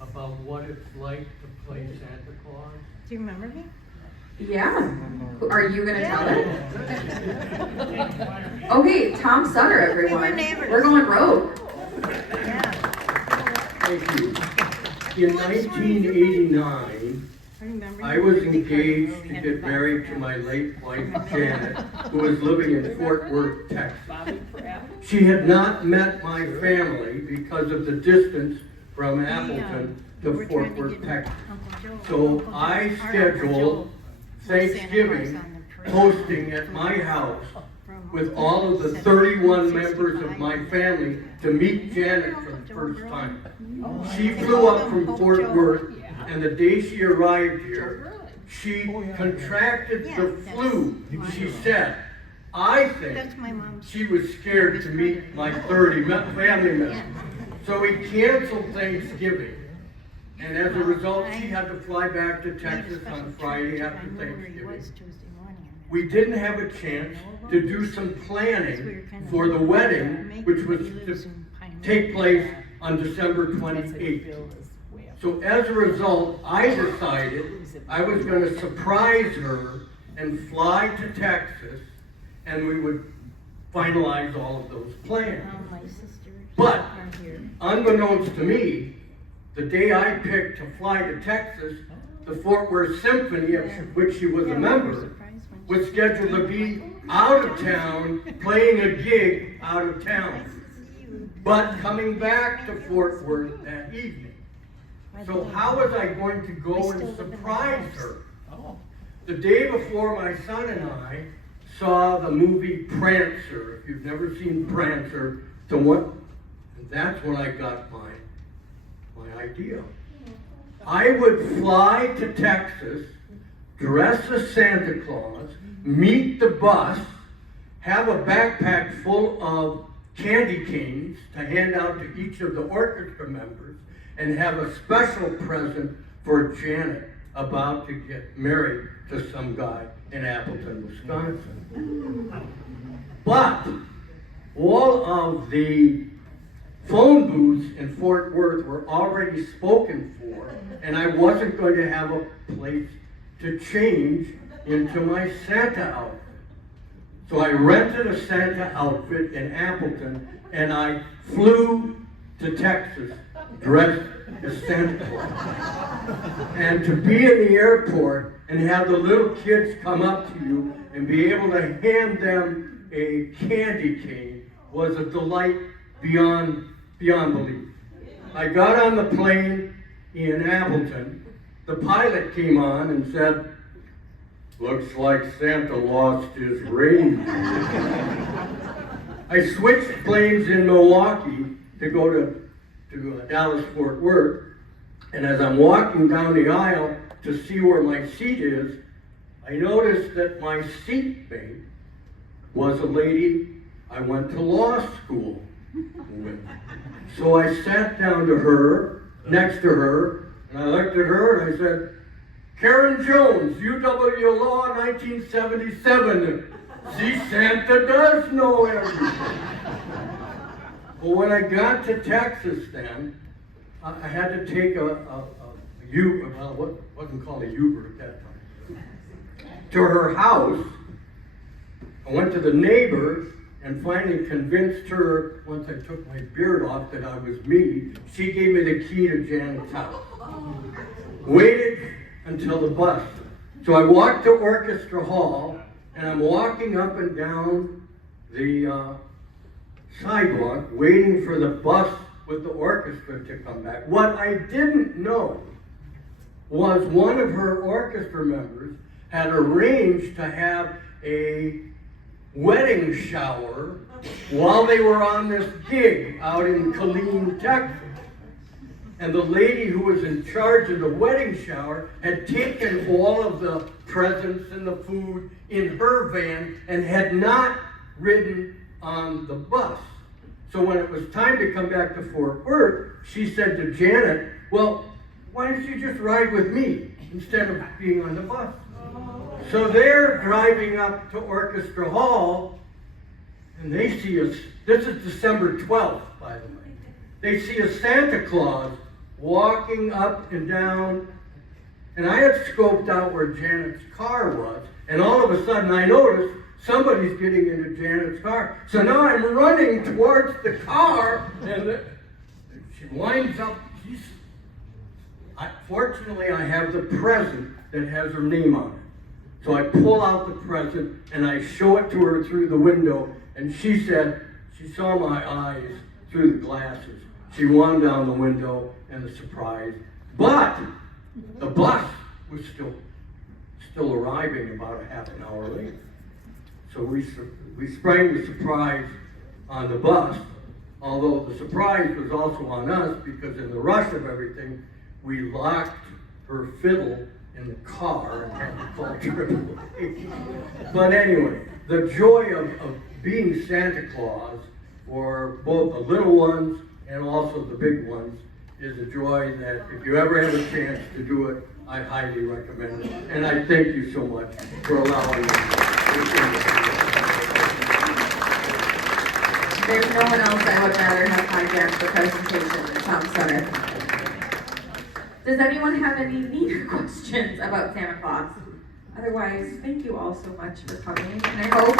about what it's like to play Santa Claus? Do you remember me? Yeah. Are you going to tell it? Okay, Tom Sutter, everyone. We're going rogue. Yeah. Thank you. In 1989, I was engaged to get married to my late wife, Janet, who was living in Fort Worth, Texas. She had not met my family because of the distance from Appleton to Fort Worth, Texas. So I scheduled Thanksgiving hosting at my house with all of the 31 members of my family to meet Janet for the first time. She flew up from Fort Worth, and the day she arrived here, she contracted the flu. She said, I think she was scared to meet my 30 family members. So we canceled Thanksgiving. And as a result, she had to fly back to Texas on Friday after Thanksgiving. We didn't have a chance to do some planning for the wedding, which was to take place on December 28th. So as a result, I decided I was going to surprise her and fly to Texas, and we would finalize all of those plans. But unbeknownst to me, the day I picked to fly to Texas, the Fort Worth Symphony, of which she was a member, was scheduled to be out of town, playing a gig out of town, but coming back to Fort Worth that evening. So how was I going to go and surprise her? The day before, my son and I saw the movie Prancer. If you've never seen Prancer, that's when I got my idea. I would fly to Texas, dress as Santa Claus, meet the bus, have a backpack full of candy canes to hand out to each of the orchestra members, and have a special present for Janet, about to get married to some guy in Appleton, Wisconsin. But all of the phone booths in Fort Worth were already spoken for, and I wasn't going to have a place to change into my Santa outfit. So I rented a Santa outfit in Appleton, and I flew to Texas dressed as Santa Claus. And to be in the airport and have the little kids come up to you and be able to hand them a candy cane was a delight beyond belief. I got on the plane in Appleton. The pilot came on and said, "Looks like Santa lost his reindeer." I switched planes in Milwaukee to go to Dallas-Fort Worth, and as I'm walking down the aisle to see where my seat is, I noticed that my seatmate was a lady I went to law school with. So I sat down to her, next to her, and I looked at her and I said, "Karen Jones, UW Law, 1977. See, Santa does know everything." Well, when I got to Texas then, I had to take a Uber, well, what wasn't called a Uber at that time, to her house. I went to the neighbor and finally convinced her, once I took my beard off, that I was me. She gave me the key to Janet's house. Waited until the bus. So I walked to Orchestra Hall, and I'm walking up and down the sidewalk, waiting for the bus with the orchestra to come back. What I didn't know was one of her orchestra members had arranged to have a wedding shower while they were on this gig out in Killeen, Texas. And the lady who was in charge of the wedding shower had taken all of the presents and the food in her van and had not ridden on the bus. So when it was time to come back to Fort Worth, she said to Janet, "Well, why don't you just ride with me instead of being on the bus?" So they're driving up to Orchestra Hall, and they see us. This is December 12th, by the way. They see a Santa Claus walking up and down, and I had scoped out where Janet's car was, and all of a sudden I noticed somebody's getting into Janet's car. So now I'm running towards the car, and she winds up. Fortunately, I have the present that has her name on it. So I pull out the present and I show it to her through the window, and she said she saw my eyes through the glasses. She wound down the window and the surprise. But the bus was still arriving about a half an hour later. So we sprang the surprise on the bus, although the surprise was also on us because in the rush of everything, we locked her fiddle in the car and had to call AAA. But anyway, the joy of being Santa Claus for both the little ones and also the big ones is a joy that if you ever have a chance to do it, I highly recommend it. And I thank you so much for allowing me. There's no one else I would rather have hijacked the presentation than Tom Sutter. Does anyone have any Neenah questions about Santa Claus? Otherwise, thank you all so much for coming. And I hope